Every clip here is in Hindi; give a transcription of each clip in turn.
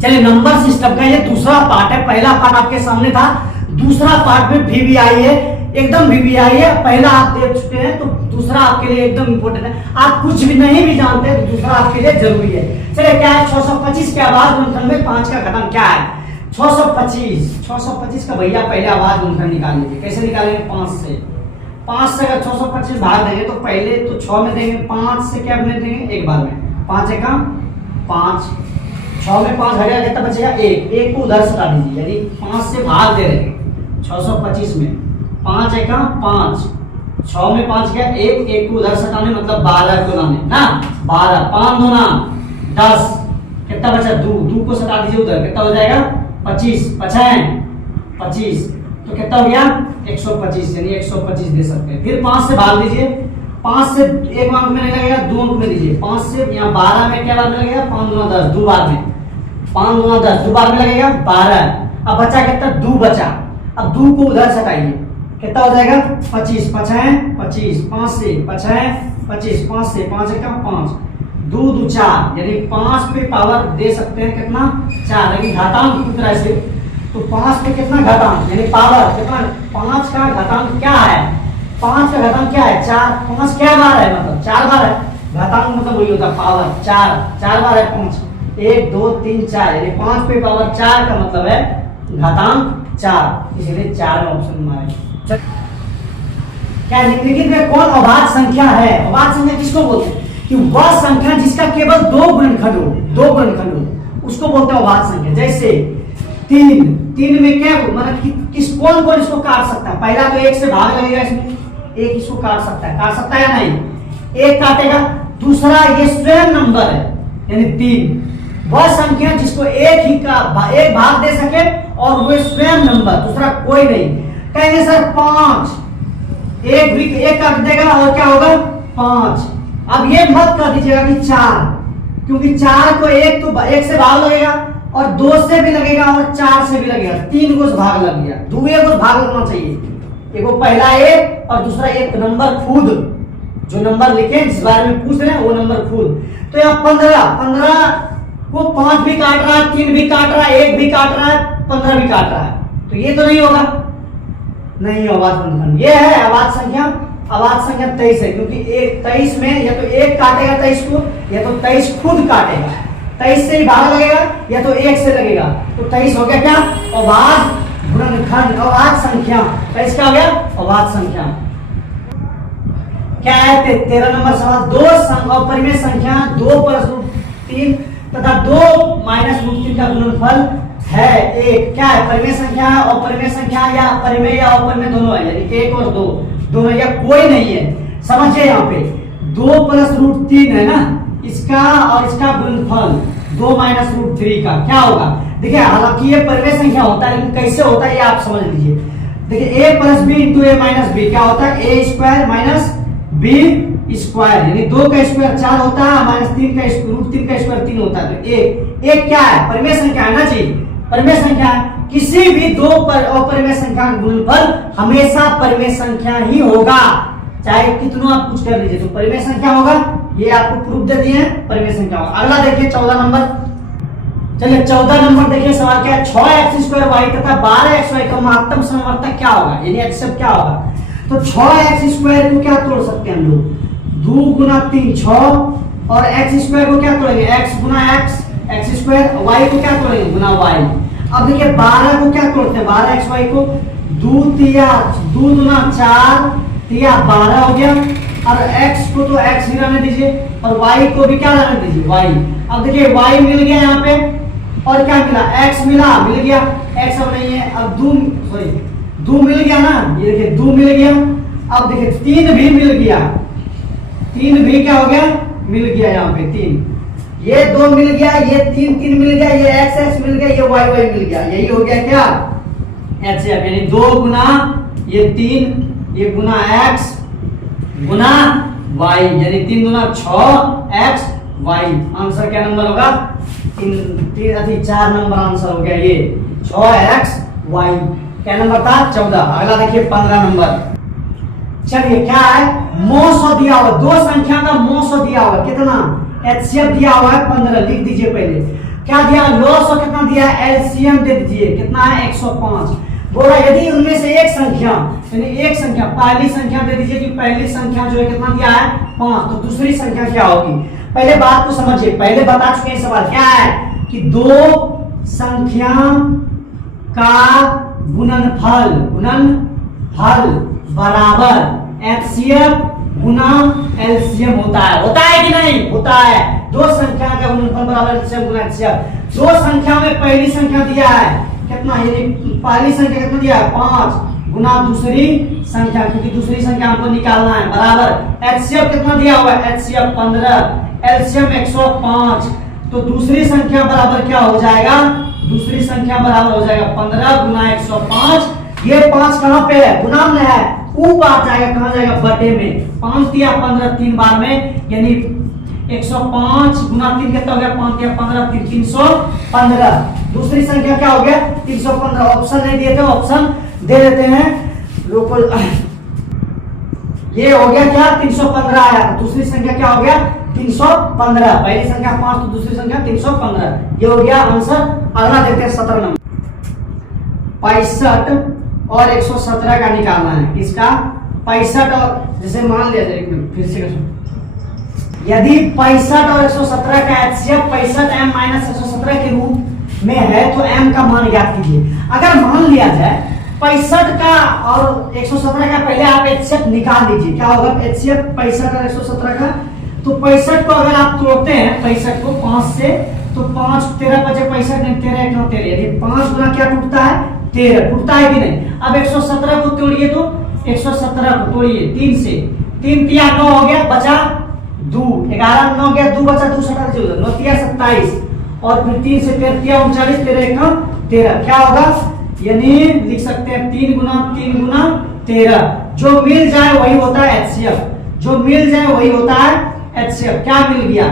चलिए नंबर सिस्टम का ये दूसरा पार्ट है। पहला पार्ट आपके सामने था, दूसरा पार्ट में VBI है, एकदम VBI है। पहला आप देख चुके हैं तो दूसरा आपके लिए एकदम इंपॉर्टेंट है। आप कुछ भी नहीं भी जानते तो दूसरा आपके लिए जरूरी है। चलिए क्या है 625 के आवाज गुणनखंड में 5 का घटांक क्या है? 625 का भैया पहले आवाज गुणनखंड निकाल लीजिए। कैसे निकालेंगे? 5 से अगर 625 भाग देंगे तो पहले तो 6 में देंगे, 5 से क्या में देंगे? एक बार में 5 एक 5, 6 में 5 हटेगा कितना बचेगा? 1। 1 को उधर सटा दीजिए, यानी 5 से भाग दे रहे हैं 625 में। 5 एक 5, 6 में 5 गया 1, 1 को उधर सटाने मतलब 12 को लाने ना, 12, 5 दूना 10, कितना बचा? 2 को सटा दीजिए उधर, कितना हो जाएगा? 25, 25 तो कितना हो गया? 125, यानी 125 दे सकते हैं। फिर 5 से भाग दीजिए, 5 से एक अंक में नहीं लगेगा, 2 अंक में दीजिए। 5 से यहाँ 12 में क्या बार में लगेगा? 5 दूना 10, 2 बार में 5 दूना 10, 2 बार में लगेगा 12। अब बचा कितना? 2 बचा। अब 2 को उधर सटाइए, कितना हो जाएगा? 25, 25, 5 से 25, 5 से 5 एक 5, 2 2 4, यानी 5 पे पावर दे सकते हैं कितना? 4, यानी घातांक की तरह से। तो 5 पे कितना घातांक यानी पावर कितना? 5 का घातांक क्या है? 5 का घातांक क्या है? 4। 5 क्या बार है? मतलब 4 बार है। घातांक मतलब वही होता है पावर, 4 बार है 5। 1 2 3 4, यानी 5 पे पावर 4 का मतलब है घातांक 4, इसलिए 4 में ऑप्शन मारेंगे। क्या निम्नलिखित में कौन अभाज्य संख्या है? अभाज्य संख्या किसको बोलते हैं? कि वह संख्या जिसका केवल 2 गुणनखंड हो, उसको बोलते हैं अभाज्य संख्या। जैसे 3 में क्या मतलब कौन इसको काट सकता है? पहला तो 1 से भाग लगेगा, इसमें 1 इसको काट सकता है या नहीं? 1 काटेगा। दूसरा ये स्वयं नंबर है, यानी 3 वह संख्या जिसको एक भाग दे सके और वो स्वयं नंबर, दूसरा कोई नहीं। कहेंगे सर 5, एक काट देगा और क्या होगा? 5। अब ये मत कर दीजिएगा कि 4, क्योंकि 4 को 1 से भाग लगेगा और 2 से भी लगेगा और 4 से भी लगेगा, 3 को भाग लग गया। दूसरे को भाग लगना चाहिए। एगो पहला 1 और दूसरा एक नंबर खुद, जो नंबर लिखे जिस बारे में पूछ रहे हैं वो नंबर खुद। तो यहाँ 15 को 5 भी काट रहा है, 3 भी काट रहा है, 1 भी काट रहा है, 15 भी काट रहा है, तो ये तो नहीं होगा, नहीं अभाज्य गुणनखंड। ये है अभाज्य संख्या। अभाज्य संख्या 23 है, क्योंकि 23 में या तो 1 काटेगा 23 को, या तो 23 खुद काटेगा। 23 से ही भाग लगेगा या तो 1 से लगेगा, तो 23 हो गया क्या? अभाज्य गुणनखंड, अभाज्य संख्या। 23 क्या हो गया? अभाज्य संख्या। क्या है 13 नंबर सवाल? 2 अपरिमेय संख्या 2 + √3 तथा 2 - √3 का गुणनफल है 1। क्या है? परिमेय संख्या है, अपरिमेय संख्या, या परिमेय या अपरिमेय दोनों है, यानी 1 और 2 दोनों, या कोई नहीं है। समझिए यहाँ पे 2 + √3 है ना, इसका और इसका गुणनफल 2 - √3 का क्या होगा? देखिए हालांकि ये परिमेय संख्या होता है, लेकिन कैसे होता है ये आप समझ लीजिए। देखिए a + b × a - b क्या होता है? a² - b², यानी 2 का स्क्वायर 4 होता है, -3 का √3 का स्क्वायर 3 होता है। तो a क्या है? परिमेय संख्या है ना जी, परिमेय संख्या। किसी भी 2 अपरिमेय संख्या का गुणनफल हमेशा परिमेय संख्या ही होगा, चाहे कितना आप कुछ कर लीजिए, तो परिमेय संख्या होगा। ये आपको प्रूफ दे दिए हैं, परिमेय संख्या होगा। अगला देखिए 14 नंबर। चलिए 14 नंबर देखिए सवाल क्या है? 6x² तथा 12xy का महत्तम समवर्तक क्या होगा, यानी एक्सेप्ट क्या होगा? तो 6x² को क्या तोड़ सकते हैं हम लोग? 2 × 3 6, और x² को क्या तोड़ेंगे? x × x, x², y को क्या तोड़ेंगे? गुना y। अब देखिए 12 को क्या तोड़ते हैं? 12xy को 2 दूना 4 तिया 12 हो गया, और x को तो x ही रहने दीजिए और y को भी क्या रहने दीजिए? y। अब देखिए y मिल गया यहाँ पे, और क्या मिला? x मिल गया, x अब नहीं है, अब 2 मिल गया ना, ये देखिए 2 मिल गया। अब देखिए 3 भी मिल गया, 3 भी क्या हो गया? मिल गया यहाँ पे 3, ये 2 मिल गया, ये 3 मिल गया, ये x मिल गया, ये y मिल गया, यही हो गया क्या? HF, यानी 2 गुना ये 3, ये गुना x गुना y, यानी 3 दूना 6x y। आंसर क्या नंबर होगा? 4 नंबर आंसर हो गया ये 6x y। क्या नंबर था? 14। अगला देखिए 15 नंबर। चलिए क्या है? मोसो दिया हुआ, 2 संख्या का मोसो दिया हुआ, कितना? HCF दिया हुआ है 15, लिख दीजिए पहले। क्या दिया, लॉस और कितना दिया, एलसीएम दे दीजिए, कितना है 105। बोला यदि उनमें से एक संख्या, यानी एक संख्या, पहली संख्या दे दीजिए कि पहली संख्या जो है कितना दिया है 5, तो दूसरी संख्या क्या होगी। पहले बात को समझिए, पहले बता चुके हैं सवाल क्या है कि दो संख्या का गुणनफल बराबर एचसीएफ गुना एलसीएम होता है कि नहीं, होता है। दो संख्या का गुणनफल बराबर एलसीएम गुना एचसीएफ। दो संख्या में पहली संख्या दिया है कितना, यानी पहली संख्या कितना दिया है 5 गुना दूसरी संख्या, क्योंकि दूसरी संख्या हमको निकालना है, बराबर एचसीएफ कितना दिया हुआ है, एचसीएफ 15, एलसीएम 105। तो दूसरी संख्या बराबर क्या हो जाएगा, दूसरी संख्या बराबर हो जाएगा 15 गुना 105। ये 5 कहां पे है, गुना में है, ऊपर जाएगा, कहां जाएगा, बटे में। 5 दिया 15 तीन बार में, यानी 105 गुना 3 कितना हो गया, 5 दिया 15 3 315। दूसरी संख्या क्या हो गया 315। ऑप्शन नहीं दिए थे, ऑप्शन दे देते हैं, लोकल ये हो गया क्या 315 आया। दूसरी संख्या क्या हो गया 315, पहली संख्या 5 तो दूसरी संख्या 315, ये हो गया आंसर। अगला देखते हैं 17 नंबर, 65 और 117 का निकालना है। किसका 65 और, जैसे मान लिया जाए, फिर से यदि 65 और 117 का एचसीएफ 65m माइनस 117 के रूप में है तो m का मान ज्ञात कीजिए। अगर मान लिया जाए 65 का और 117 का, पहले आप एचसीएफ निकाल दीजिए, क्या होगा एचसीएफ 65 और 117 का। तो 65 को अगर आप तोड़ते हैं 65 को 5 से, तो 5 13 बचे 65 नहीं 13 1 9 13, यानी 5 गुना क्या टूटता है 13, टूटता है कि नहीं। अब 117 को तोड़िए, तो 117 को तोड़िए 3 से, 3 3 9 हो गया, बचा 2, 11 9 गया, 2 बचा, 2 सटा 9 3 27, और फिर 3 से 13 39, 13 1 13, क्या होगा, यानी लिख सकते हैं 3 गुना 13। जो मिल जाए वही होता है एचसीएफ, जो मिल जाए वही होता है एचसीएफ। क्या मिल गया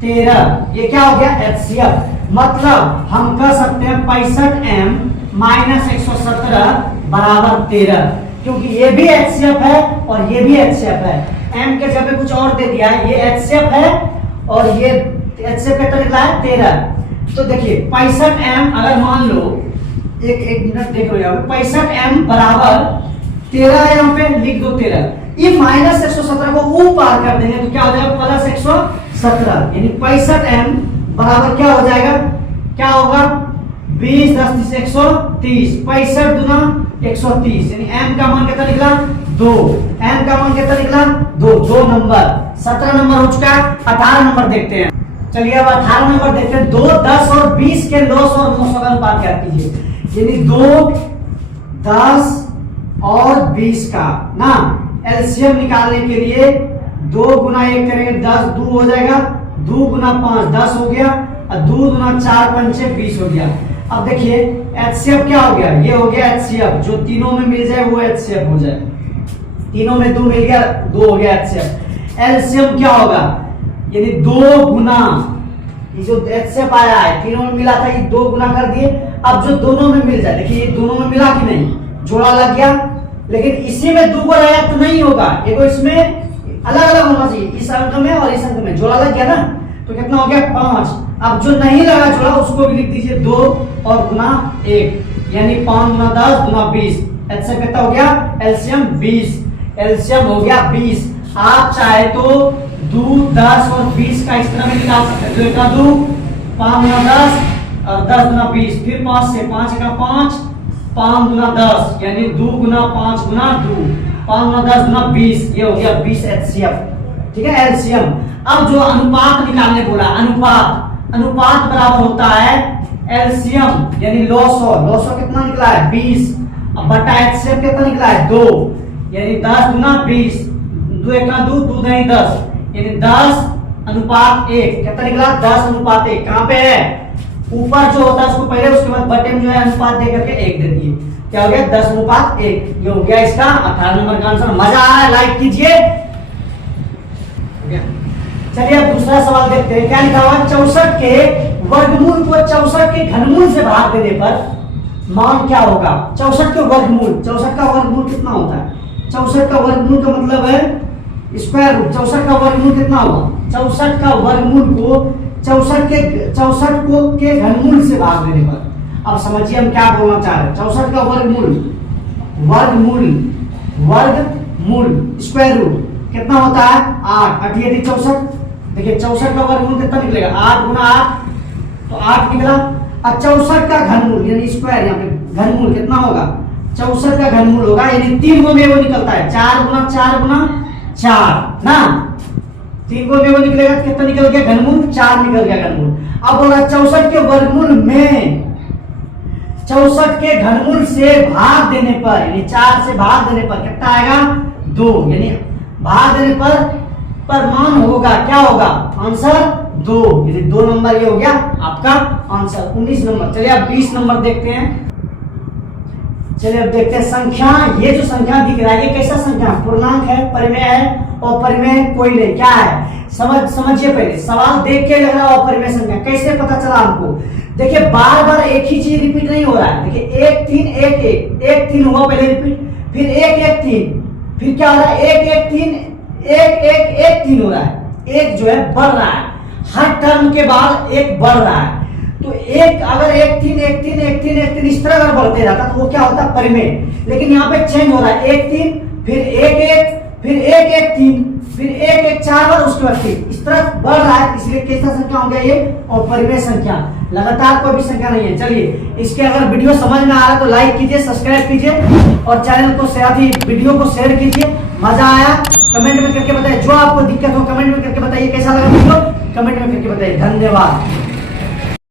13, ये क्या हो गया एचसीएफ। मतलब हम कह सकते हैं 65m माइनस 117 बराबर 13, क्योंकि ये भी एचसीएफ है और ये भी एचसीएफ है। m के जगह कुछ और दे दिया है, ये एचसीएफ है और ये एचसीएफ का निकला है 13। तो देखिए 65m, अगर मान लो एक मिनट देख लो यहाँ पे, 65m बराबर 13 है, यहाँ पे लिख दो 13, ये माइनस 117 को ऊपर पार कर देंगे तो क्या हो जाएगा प्लस 117, यानी 65m बराबर क्या हो जाएगा, क्या होगा 20 10 30 130, 65 दुना 130, यानी m का मान कितना निकला 2, m का मान कितना निकला 2 नंबर। 17 नंबर हो चुका है। 18 नंबर देखते हैं, चलिए अब 18 नंबर देखते हैं। 2 10 और 20 के लॉस और मोसो का अनुपात क्या कीजिए, यानी 2 10 और 20 का ना एलसीएम निकालने के लिए 2 गुना 1 करेंगे 10, 2 हो जाएगा, 2 गुना 5 10 हो गया, और 2 गुना 4 पंचे 20 हो गया। अब देखिए एचसीएफ क्या हो गया, ये हो गया एचसीएफ, जो तीनों में मिल जाए वो एचसीएफ हो जाए, तीनों में 2 मिल गया 2 हो गया एचसीएफ। एलसीएम क्या होगा, यानी 2 गुना, ये जो एचसीएफ आया है तीनों में मिला था, ये 2 गुना कर दिए। अब जो दोनों में मिल जाए, देखिए ये दोनों में मिला कि नहीं, जोड़ा लग गया, लेकिन इसी में 2 को लगाया तो नहीं होगा, एक इसमें अलग अलग होना चाहिए, इस अंक में और इस अंक में जोड़ा लग गया ना, तो कितना हो गया 5। अब जो नहीं लगा जोड़ा उसको भी लिख दीजिए 2 और गुना 1, यानी 5 गुना 10 गुना 20, एचसीएफ कितना हो गया एलसीएम 20, एलसीएम हो गया 20। आप चाहे तो 2 10 और 20 का इस तरह में निकाल सकते हैं, 2 का 2 5 गुना 10 और 10 गुना 20, फिर 5 से 5 का 5 5 गुना 10, यानी 2 गुना 5 गुना 2, 5 गुना 10 गुना 20, ये हो गया 20 एचसीएफ, ठीक है एलसीएम। अब जो अनुपात निकालने बोला, अनुपात बराबर होता है एलसीएम यानी लॉसो कितना निकला है 20, अब बटा एचसीएफ कितना निकला है 2, यानी 10 गुना 20, 2 1 का 2 2 नहीं 10, यानी 10 अनुपात 1, कितना निकला 10 अनुपात 1। कहां पे है, ऊपर जो होता है उसको पहले, उसके बाद बटे में जो है अनुपात दे करके 1 दे दिए, क्या हो गया 10 अनुपात 1, ये हो गया इसका 18 नंबर का आंसर। मजा आ रहा है, लाइक कीजिए। चलिए अब दूसरा सवाल देखते हैं, क्या लिखा हुआ, 64 के वर्गमूल को 64 के घनमूल से भाग देने पर मान क्या होगा। 64 के वर्गमूल, 64 का वर्गमूल कितना होता है, 64 का वर्गमूल का मतलब है स्क्वायर रूट। 64 का वर्गमूल कितना होगा, 64 का वर्गमूल को 64 को के घनमूल से भाग देने पर। अब समझिए हम क्या बोलना चाह रहे हैं। 64 का वर्गमूल स्क्वायर रूट कितना होता है 8, 8 × 64। देखिए 64 का वर्गमूल कितना निकलेगा 8 × 8 तो 8 निकला। और 64 का घनमूल यानी स्क्वायर, यहाँ पे घनमूल कितना होगा 64 का घनमूल होगा यानी 3 को में वो निकलता है 4 × 4 × 4 ना, 3 को में वो निकलेगा कितना निकल गया घनमूल 4 निकल गया घनमूल। अब बोला 64 के वर्गमूल में 64 के घनमूल से भाग देने पर यानी 4 से भाग देने पर कितना आएगा 2, यानी भाग देने पर मान होगा क्या होगा आंसर 2, यानी 2 नंबर ये हो गया आपका आंसर। 19 नंबर। चलिए अब 20 नंबर देखते हैं। चलिए अब देखते हैं संख्या। ये जो संख्या दिख रहा है ये कैसा संख्या पूर्णांक है, परिमेय है और परिमेय कोई नहीं, क्या है समझिए। पहले सवाल देख के लग रहा है अपरिमेय संख्या, कैसे पता चला हमको। देखिए बार बार एक ही चीज रिपीट नहीं हो रहा है। देखिए 1 3 1 1 1 3 हुआ पहले रिपीट, फिर 1 1 3, फिर क्या हो रहा है 1 1 3 1 1 1 3 हो रहा है। एक जो है बढ़ रहा है, हर टर्म के बाद एक बढ़ रहा है। तो एक अगर 1 3 1 3 1 3 1 3 इस तरह अगर बढ़ते रहता तो वो क्या होता परिमेय। लेकिन यहाँ पे चेंज हो रहा है 1 3 फिर 1 1 फिर 1 1 3 फिर 1 1 4 बार उसके बाद 3 इस तरह बढ़ रहा है, इसलिए कैसा संख्या हो गया ये अपरिमेय संख्या, लगातार कोई भी संख्या नहीं है। चलिए इसके अगर वीडियो समझ में आ रहा है तो लाइक कीजिए, सब्सक्राइब कीजिए और चैनल को साथ ही वीडियो को शेयर कीजिए। मजा आया कमेंट में करके बताइए, जो आपको दिक्कत हो कमेंट में करके बताइए, कैसा लगा वीडियो कमेंट में करके बताइए। धन्यवाद।